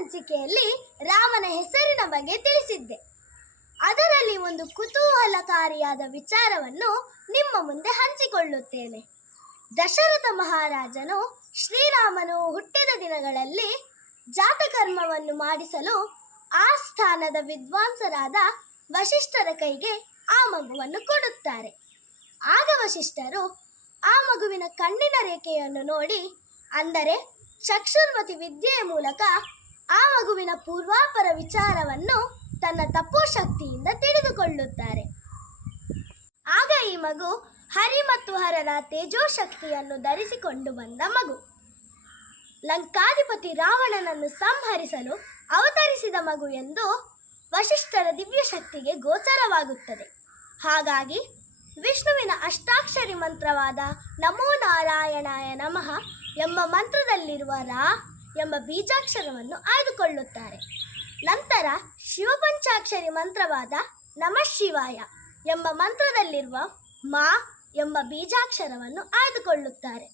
ಸಂಚಿಕೆಯಲ್ಲಿ ರಾಮನ ಹೆಸರಿನ ಬಗ್ಗೆ ತಿಳಿಸಿದ್ದೆ. ಅದರಲ್ಲಿ ಒಂದು ಕುತೂಹಲಕಾರಿಯಾದ ವಿಚಾರವನ್ನು ನಿಮ್ಮ ಮುಂದೆ ಹಂಚಿಕೊಳ್ಳುತ್ತೇನೆ. ದಶರಥ ಮಹಾರಾಜನು ಶ್ರೀರಾಮನು ಹುಟ್ಟಿದ ದಿನಗಳಲ್ಲಿ ಜಾತಕರ್ಮವನ್ನು ಮಾಡಿಸಲು ಆ ಸ್ಥಾನದ ವಿದ್ವಾಂಸರಾದ ವಶಿಷ್ಠರ ಕೈಗೆ ಆ ಮಗುವನ್ನು ಕೊಡುತ್ತಾರೆ. ಆಗ ವಶಿಷ್ಠರು ಆ ಮಗುವಿನ ಕಣ್ಣಿನ ರೇಖೆಯನ್ನು ನೋಡಿ, ಅಂದರೆ ಚಕ್ಷುರ್ಮತಿ ವಿದ್ಯೆಯ ಮೂಲಕ ಆ ಮಗುವಿನ ಪೂರ್ವಾಪರ ವಿಚಾರವನ್ನು ತನ್ನ ತಪೋಶಕ್ತಿಯಿಂದ ತಿಳಿದುಕೊಳ್ಳುತ್ತಾರೆ. ಆಗ ಈ ಮಗು ಹರಿ ಮತ್ತು ಹರರ ತೇಜೋಶಕ್ತಿಯನ್ನು ಧರಿಸಿಕೊಂಡು ಬಂದ ಮಗು. ಲಂಕಾಧಿಪತಿ ರಾವಣನನ್ನು ಸಂಹರಿಸಲು ಅವತರಿಸಿದ ಮಗು ಎಂದು ವಶಿಷ್ಠರ ದಿವ್ಯಶಕ್ತಿಗೆ ಗೋಚರವಾಗುತ್ತದೆ. ಹಾಗಾಗಿ ವಿಷ್ಣುವಿನ ಅಷ್ಟಾಕ್ಷರಿ ಮಂತ್ರವಾದ ನಮೋ ನಾರಾಯಣಾಯ ನಮಃ ಎಂಬ ಮಂತ್ರದಲ್ಲಿರುವ ರಾ ಎಂಬ ಬೀಜಾಕ್ಷರವನ್ನು ಆಯ್ದುಕೊಳ್ಳುತ್ತಾರೆ. ನಂತರ ಶಿವಪಂಚಾಕ್ಷರಿ ಮಂತ್ರವಾದ ನಮಃ ಶಿವಾಯ ಎಂಬ ಮಂತ್ರದಲ್ಲಿರುವ ಮಾ ಎಂಬ ಬೀಜಾಕ್ಷರವನ್ನು ಆಯ್ದುಕೊಳ್ಳುತ್ತಾರೆ.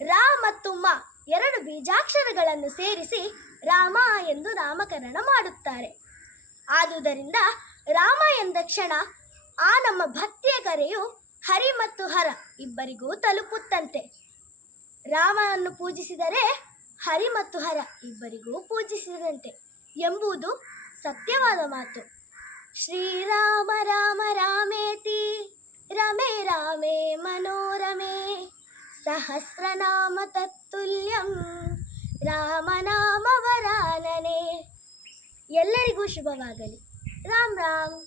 ರಾ ಮತ್ತು ಮ ಎರಡು ಬೀಜಾಕ್ಷರಗಳನ್ನು ಸೇರಿಸಿ ರಾಮ ಎಂದು ನಾಮಕರಣ ಮಾಡುತ್ತಾರೆ. ಆದುದರಿಂದ ರಾಮ ಎಂದ ಕ್ಷಣ ಆ ನಮ್ಮ ಭಕ್ತಿಯ ಕರೆಯು ಹರಿ ಮತ್ತು ಹರ ಇಬ್ಬರಿಗೂ ತಲುಪುತ್ತಂತೆ. ರಾಮನನ್ನು ಪೂಜಿಸಿದರೆ ಹರಿ ಮತ್ತು ಹರ ಇಬ್ಬರಿಗೂ ಪೂಜಿಸಿದಂತೆ ಎಂಬುದು ಸತ್ಯವಾದ ಮಾತು. ಶ್ರೀರಾಮ ರಾಮ ರಾಮೇತಿ ರಮೇ ರಾಮೇ ಮನೋರಮೇ ಸಹಸ್ರನಾಮ ತತ್ತುಲ್ಯಂ ರಾಮನಾಮ ವರಾನನೆ. ಎಲ್ಲರಿಗೂ ಶುಭವಾಗಲಿ. ರಾಮ್ ರಾಮ್.